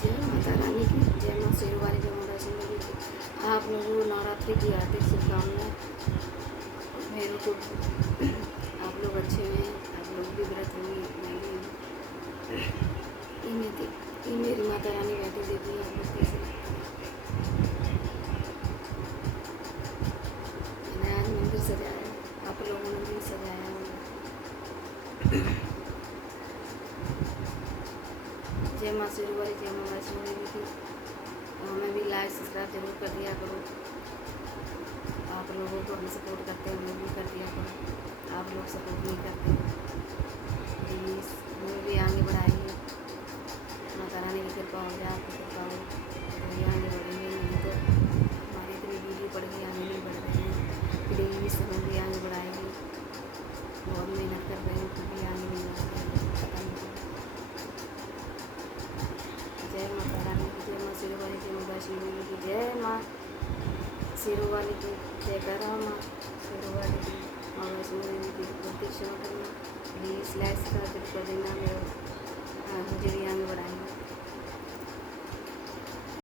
जय माता रानी की जय माँ शेरवाली जय माता सुंदरी की। आप लोगों को नवरात्रि की हार्दिक शुभकामनाएं। मेरे को आप लोग अच्छे हैं, आप लोग भी व्रत होंगे, मैं भी हूँ। ये मेरी माता रानी बैठी देती है। आप लोग कैसे मैंने आज मंदिर सजाया, आप लोगों ने भी सजाया होगा। जय माँ शेरवाली जय माँ वैष्णो देवी की। हमें भी लाइक सब्सक्राइब जरूर कर दिया करो। आप लोगों को हम सपोर्ट करते हैं, हमें भी कर दिया करो। आप लोग सपोर्ट नहीं करते, प्लीज़ हमें भी आगे बढ़ाइए। माता रानी की कृपा हो जाए, आपकी कृपा हो तो ये आगे बढ़ेंगे, नहीं तो हमारी इतनी वीडियो पड़ गई, आगे नहीं बढ़ रही है। प्लीज़ हमें भी आगे बढ़ाएंगे। बहुत मेहनत कर रहे हैं, फिर भी आगे नहीं बढ़ रहे हैं, पता नहीं क्यों। जय माता रानी की जय माँ शेरवाली जय माँ वैष्णो देवी की जय माँ शेरवाली की जय करा माँ शेरवाली की माँ वैष्णो देवी की प्रतीक्षा करना। प्लीज़ लाइक सब्सक्राइब कर देना।